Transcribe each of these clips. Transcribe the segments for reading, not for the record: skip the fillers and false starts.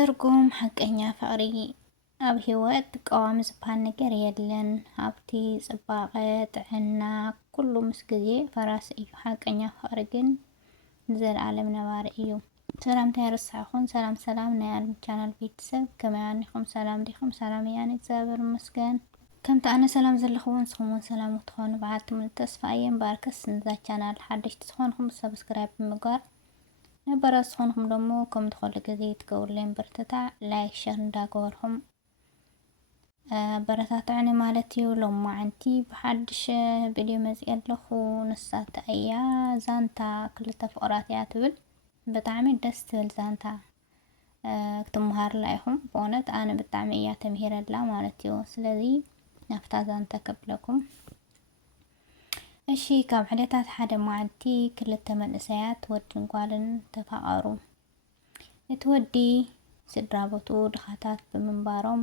ትርጉም ሐቀኛ ፍቅሪ ኣብ ህይወት ቀዋሚ ዝበሃል ነገር የለን። ሃብቲ፣ ጽባቐ፣ ጥዕና ኩሉ ምስ ግዜ ፈራሲ እዩ። ሐቀኛ ፍቅሪ ግን ንዘለዓለም ነባሪ እዩ። ሰላምታ ይርስዓኹም። ሰላም ናይ ዓለም ቻናል ቤተሰብ ከመይ ኣኒኹም? ሰላም ዲኹም? ሰላም እያ እግዚአብሔር ይመስገን። ከምቲ ኣነ ሰላም ዘለኹም ንስኹም ሰላም ትኾኑ በዓልቲ ሙሉ ተስፋ እየ። ባርከስ ንዛ ቻናል ሓደሽቲ ዝኾንኩም ሰብስክራይብ ብምግባር ነበረ ዝኾንኩም ደሞ ከም ትኸሉ ግዜ ትገብሩለይ በርተታ ላይክ ሸር እንዳገበርኩም በረታትዕኒ ማለት እዩ። ሎማዓንቲ ብሓድሽ ቪድዮ መፅእ ኣለኹ። ንሳታ እያ ዛንታ ክልተ ፍቅራት እያ ትብል ብጣዕሚ ደስ ትብል ዛንታ ክትመሃርላ ኢኹም። ብእውነት ኣነ ብጣዕሚ እያ ተምሂረላ ማለት እዩ። ስለዚ ናፍታ ዛንታ ከብለኩም። እሺ ካብ ዕለታት ሓደ መዓልቲ ክልተ መንእሰያት ወድን ጓልን ተፋቀሩ። እቲ ወዲ ስድራ ቦቱ ድኻታት ብምንባሮም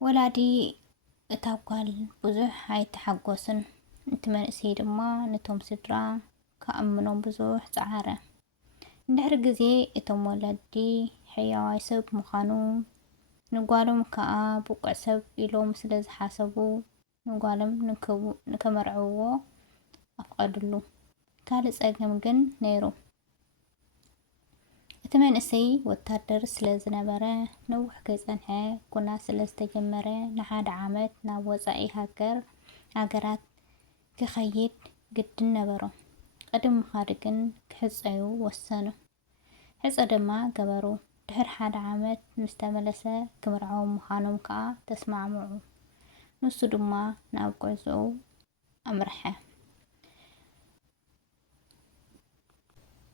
ወላዲ እታ ጓል ብዙሕ ኣይተሓጎስን። እቲ መንእሰይ ድማ ነቶም ስድራ ከኣምኖም ብዙሕ ፀዓረ። እንድሕሪ ግዜ እቶም ወለዲ ሕያዋይ ሰብ ምዃኑ ንጓሎም ከዓ ብቁዕ ሰብ ኢሎም ስለ ዝሓሰቡ ንጓሎም ንከመርዕውዎ ኣፍቀዱሉ። ካልእ ፀገም ግን ነይሩ። እቲ መንእሰይ ወታደር ስለ ዝነበረ ነዊሕ ከይፀንሐ ኩናት ስለ ዝተጀመረ ንሓደ ዓመት ናብ ወፃኢ ሃገራት ክኸይድ ግድን ነበሮ። ቅድሚ ምኻድ ግን ክሕፀዩ ወሰኑ። ሕፀ ድማ ገበሩ። ድሕሪ ሓደ ዓመት ምስ ተመለሰ ክምርዓው ምዃኖም ከዓ ተስማዕምዑ። ንሱ ድማ ናብ ጉዕዞኡ ኣምርሐ።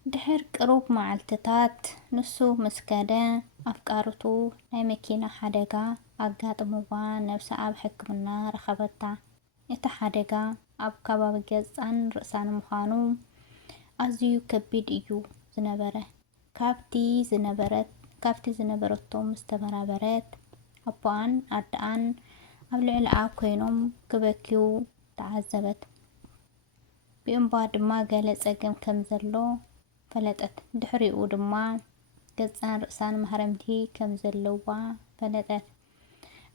ድሕር ቅሩብ መዓልትታት ንሱ ምስ ከደ ኣፍቃርቱ ናይ መኪና ሓደጋ ኣጋጥምዋ ነብሳ ኣብ ሕክምና ረኸበታ። እቲ ሓደጋ ኣብ ከባቢ ገፃን ርእሳን ምዃኑ ኣዝዩ ከቢድ እዩ ዝነበረ። ካብቲ ዝነበረቶ ምስ ተበራበረት ኣቦኣን ኣደኣን ኣብ ልዕሊኣ ኮይኖም ክበክዩ ተዓዘበት። ብእንባ ድማ ገለ ፀገም ከም ዘሎ ፈለጠት። ድሕሪኡ ድማ ገፃን ርእሳን ማህረምቲ ከም ዘለዋ ፈለጠት።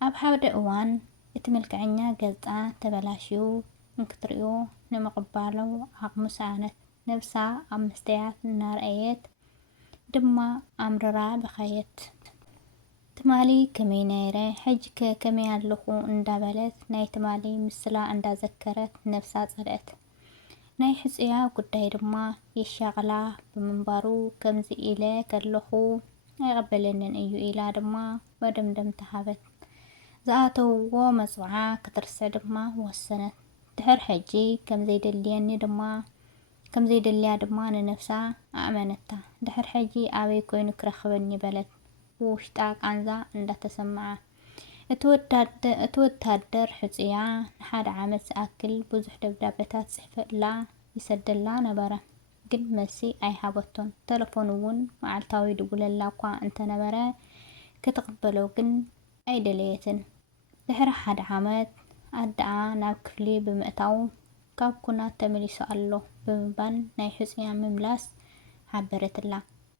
ኣብ ሓደ እዋን እቲ መልክዐኛ ገፃ ተበላሽዩ እንክትሪኦ ንምቕባሎ ዓቕሙ ሰኣነት። ነብሳ ኣብ መስትያት እናረኣየት ድማ ኣምርራ በኸየት። ትማሊ ከመይ ነይረ ሕጂ ከመይ ኣለኹ እንዳበለት ናይ ትማሊ ምስላ እንዳዘከረት ነብሳ ፀልአት። ናይ ሕፅያ ጉዳይ ድማ የሻቕላ ብምንባሩ ከምዚ ኢለ ከለኹ ኣይቐበለንን እዩ ኢላ ድማ መደምደም ተሃበት። ዝኣተውዎ መፅውዓ ክትርስዕ ድማ ወሰነት። ድሕር ሕጂ ከምዘይደልያ ድማ ንነፍሳ ኣእመነታ። ድሕር ሕጂ ኣበይ ኮይኑ ክረኽበኒ በለት ብውሽጣ ቃንዛ እንዳተሰምዓ። እቲ ወታደር ሕፅያ ንሓደ ዓመት ዝኣክል ብዙሕ ደብዳቤታት ፅሕፈላ ይሰደላ ነበረ። ግን መልሲ ኣይሃበቶን። ተለፎን እውን መዓልታዊ ድውለላ እኳ እንተነበረ ክትቕበሎ ግን ኣይደለየትን። ድሕሪ ሓደ ዓመት ኣደኣ ናብ ክፍሊ ብምእታው ካብ ኩናት ተመሊሱ ኣሎ ብምባል ናይ ሕፅያ ምምላስ ሓበረትላ።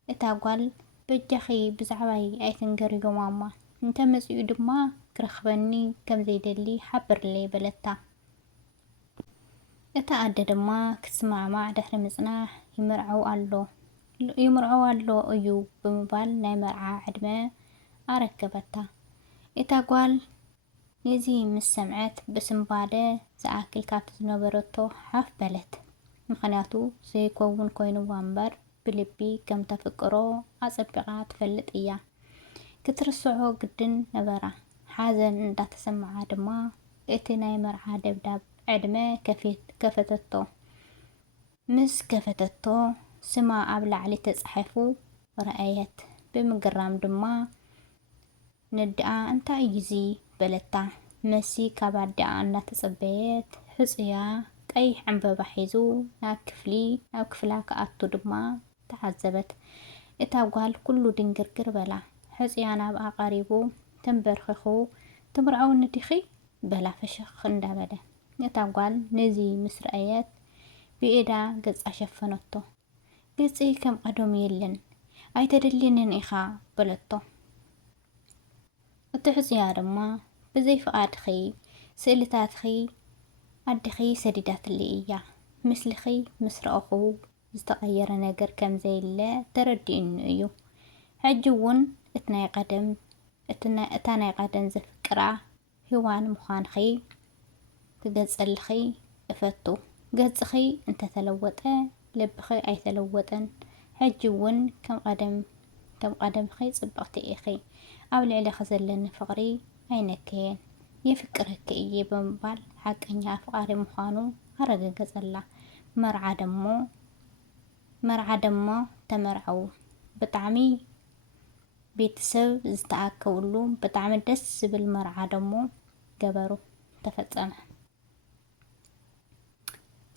እታ ጓል በጃኺ ብዛዕባይ ኣይትንገሪዮማ እማ እንተመፂኡ ድማ ክረኽበኒ ከምዘይደሊ ሓብርለይ በለታ። እታ ኣደ ድማ ክትስማዕማዕ ድሕሪ ምጽናሕ ይምርዐው ኣሎ እዩ ብምባል ናይ መርዓ ዕድመ ኣረከበታ። እታ ጓል ነዚ ምስ ሰምዐት በስምባደ ዝኣክል ካብቲ ዝነበረቶ ሓፍ በለት። ምክንያቱ ዘይከውን ኮይኑዋ እምበር ብልቢ ከም ተፍቅሮ ኣፀቢቓ ትፈልጥ እያ። ክትርስዖ ግድን ነበራ። ሓዘን እንዳተሰምዓ ድማ እቲ ናይ መርዓ ደብዳብ ዕድመ ከፈተቶ። ምስ ከፈተቶ ስማ ኣብ ላዕሊ ተፃሒፉ ረኣየት። ብምግራም ድማ ንድኣ እንታይ እዩ በለታ። መሲ ካብ ኣዲኣ እናተፀበየት ሕፅያ ቀይሕ ዕንበባ ሒዙ ናብ ክፍላ ክኣቱ ድማ ተዓዘበት። እታ ጓል ኩሉ ድንግርግር በላ። ሕፅያ ናብኣ ቀሪቡ ተንበርኺኹ ትምርዐውኒ ዲኺ በላ ፍሽኽ እንዳበለ። እታ ጓል ነዚ ምስ ረአየት ብኢዳ ገፃ ሸፈነቶ። ገፀይ ከም ቀደም የለን ኣይተደልየንን ኢኻ በለቶ። እትሕፅያ ድማ ብዘይ ፍቓድኺ ስእልታትኺ ኣዲኺ ሰዲዳትሊ እያ። ምስልኺ ምስ ረአኹ ዝተቐየረ ነገር ከም ዘይለ ተረዲእኑ እዩ። ሕጂ እውን እታ ናይ ቀደም ዘፍቅራ ህዋን ምዃንኺ ክገጸልኺ እፈቱ። ገጽኺ እንተተለወጠ ልብኺ ኣይተለወጠን። ሕጂ እውን ከም ቀደምኺ ጽብቕቲ ኢኺ። ኣብ ልዕሊኺ ዘለኒ ፍቕሪ ኣይነከየን የፍቅረኪ እየ ብምባል ሓቀኛ ኣፍቃሪ ምዃኑ ኣረጋገጸላ። መርዓ ደሞ ተመርዐው ብጣዕሚ ቤተሰብ ዝተኣከብሉ ብጣዕሚ ደስ ዝብል መርዓ ደሞ ገበሩ ተፈጸመ።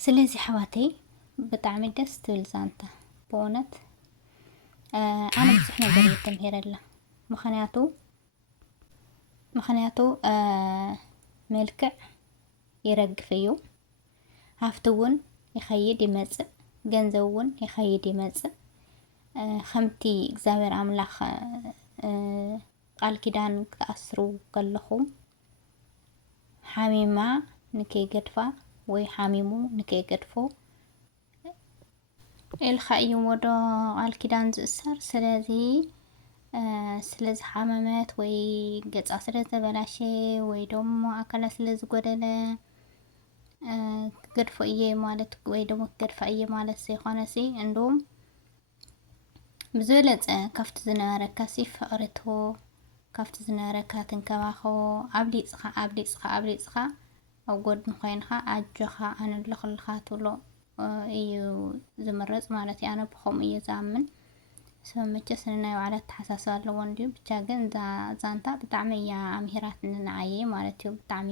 ስለዚ ኣሕዋተይ ብጣዕሚ ደስ ትብል ዛንታ ብእውነት ኣነ ብዙሕ ነገር እየ ተምሂረላ። ምክንያቱ መልክዕ ይረግፍ እዩ፣ ሃፍቲ እውን ይኸይድ ይመጽእ፣ ገንዘብ እውን ይኸይድ ይመጽእ። ከምቲ እግዚአብሔር ኣምላኽ ቃል ኪዳን ክትኣስሩ ከለኹም ሓሚማ ንከይገድፋ ወይ ሓሚሙ ንከይገድፎ ኢልካ እዩ ሞዶ ቃል ኪዳን ዝእሰር። ስለዚ ሓመመት ወይ ገጻ ስለ ተበላሸ ወይ ደሞ ኣካላ ስለ ዝጎደለ ክገድፎ እየ ማለት ወይ ደሞ ክገድፋ እየ ማለት ዘይኾነሲ እንደውም ብዝበለፀ ካብቲ ዝነበረካሲ ፍቕርቶ ካብቲ ዝነበረካ ትንከባኸቦ ኣብሊፅኻ ኣብ ጎድኑ ኮይንካ ኣጆኻ ኣነ ኣለኹልካ ትብሎ እዩ ዝምረፅ ማለት እዩ። ኣነ ብኸምኡ እየ ዝኣምን። ሰብ መቸስ ናይ ባዕላ ተሓሳስባ ኣለዎ እንድዩ ብቻ ግን ዛንታ ብጣዕሚ እያ ኣምሂራትኒ ንዓየ ማለት እዩ። ብጣዕሚ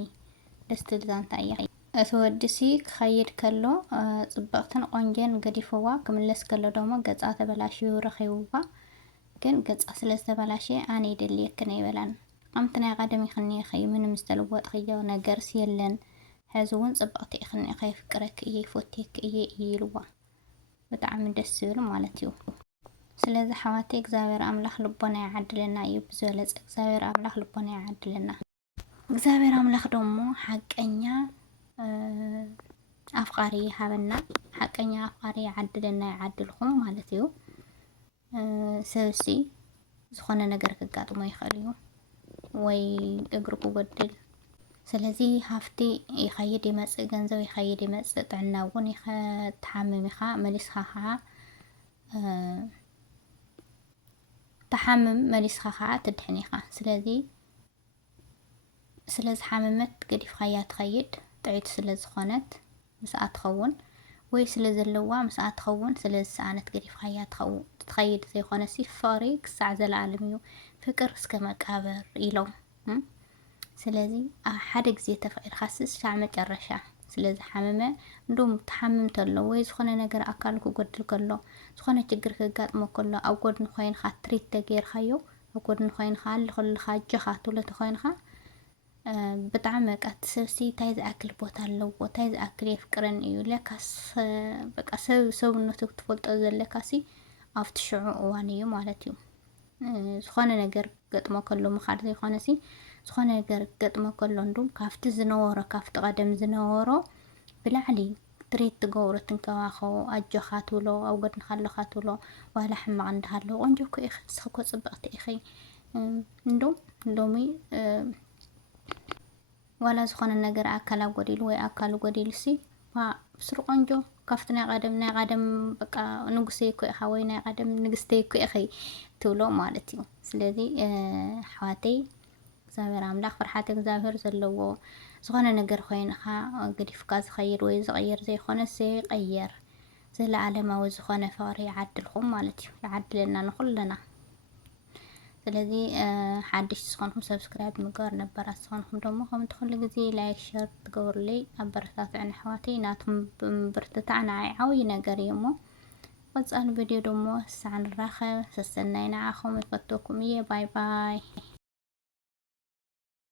ደስ ትብል ዛንታ እያ። እቲ ወዲሲ ክኸይድ ከሎ ጽብቕትን ቆንጆን ገዲፍዋ ክምለስ ከሎ ደሞ ገጻ ተበላሽዩ ረኺብዋ። ግን ገጻ ስለ ዝተበላሸ ኣነ ይደልየክን ኣይበላን። ከምቲ ናይ ቀደም ይኽኒኸ ምንም ዝተለወጥኽዮ ነገርስ የለን። ሕዚ እውን ጽብቕቲ ይኽኒኸ ይፍቅረክ እየ ይፎቴክ እየ ኢልዋ። ብጣዕሚ ደስ ዝብል ማለት እዩ። ስለዚ ሓዋተይ እግዚአብሔር ኣምላኽ ልቦና ይዓድለና እዩ ብዝበለፀ እግዚአብሔር ኣምላኽ ልቦና ይዓድለና። እግዚአብሔር ኣምላኽ ደሞ ሓቀኛ ኣፍቃሪ ይሃበና። ሓቀኛ ኣፍቃሪ ይዓድለና ይዓድልኩም ማለት እዩ። ሰብሲ ዝኾነ ነገር ከጋጥሞ ይኽእል እዩ ወይ እግሩ ክጎድል። ስለዚ ሃፍቲ ይኸይድ ይመጽእ፣ ገንዘብ ይኸይድ ይመጽእ፣ ጥዕና እውን ተሓምም ኢኻ መሊስኻ ከዓ ተሓምም መሊስኻ ከዓ ትድሕን ኢኻ። ስለዚ ሓመመት ገዲፍካያ ትኸይድ ጥዒት ስለ ዝኾነት ምስኣ ትኸውን ወይ ስለ ዘለዋ ምስኣ ትኸውን። ስለዚ ሰኣነት ገዲፍካያ ትኸይድ ዘይኾነሲ ፍቕሪ ክሳዕ ዘለዓለም እዩ፣ ፍቅር እስከ መቃብር ኢሎም። ስለዚ ኣብ ሓደ ግዜ ተፈቂርካሲ ሳዕ መጨረሻ ስለዚ ሓመመ እንደውም ተሓምም ተሎ ወይ ዝኾነ ነገር ኣካል ክጎድል ከሎ ዝኾነ ችግር ክጋጥሞ ከሎ ኣብ ጎድኑ ኮይንካ ትሪት ተገይርካዮ ኣብ ጎድኑ ኮይንካ ኣለኹልካ እጆኻ ትብሎ ተኮይንካ ብጣዕሚ በቃ ሰብሲ እንታይ ዝኣክል ቦታ ኣለዎ እንታይ ዝኣክል የፍቅረን እዩ ለካስ በቃ ሰብነቱ ክትፈልጦ ዘለካሲ ኣብቲ ሽዑ እዋን እዩ ማለት እዩ። ዝኾነ ነገር ገጥሞ ከሎ ምኻድ ዘይኮነሲ ዝኾነ ነገር ገጥሞ ከሎ እንዱም ካፍቲ ዝነበሮ ካፍቲ ቀደም ዝነበሮ ብላዕሊ ትሪት ትገብሮ ትንከባኸቦ ኣጆኻ ትብሎ ኣብ ጎድንካ ኣለኻ ትብሎ ዋላ ሕማቕ እንዳሃለዎ ቆንጆ እኮ ኢኺ ንስኺ እኮ ጽብቕቲ ኢኺ እንዶም ሎሚ ዋላ ዝኾነ ነገር ኣካል ጎዲሉ ወይ ኣካል ጎዲሉሲ ብስሩ ቆንጆ ካፍቲ ናይ ቀደም በቃ ንጉሰይ እኮ ኢኻ ወይ ናይ ቀደም ንግስተይ እኮ ኢኺ ትብሎ ማለት እዩ። ስለዚ ኣሕዋተይ እግዚአብሔር ኣምላኽ ፍርሓት እግዚአብሔር ዘለዎ ዝኾነ ነገር ኮይንካ ገዲፍካ ዝኸይድ ወይ ዝቕየር ዘይኮነ ዘይቀየር ዘለዓለማዊ ዝኾነ ፍቕሪ ይዓድልኩም ማለት እዩ። ይዓድለና ንኹለና። ስለዚ ሓድሽቲ ዝኾንኩም ሰብስክራይብ ምግባር ነበራት ዝኾንኩም ደሞ ከምቲ ኩሉ ግዜ ላይክ ሸር ትገብሩለይ ኣበረታትዕን ኣሕዋተይ ናቱም ብምብርትታዕ ንዓይ ዓብዪ ነገር እዩ እሞ ቀፃሊ ቪድዮ ደሞ ሳዕ ንራኸብ ሰሰናይ ንዓኹም ይፈትወኩም እየ። ባይ ባይ።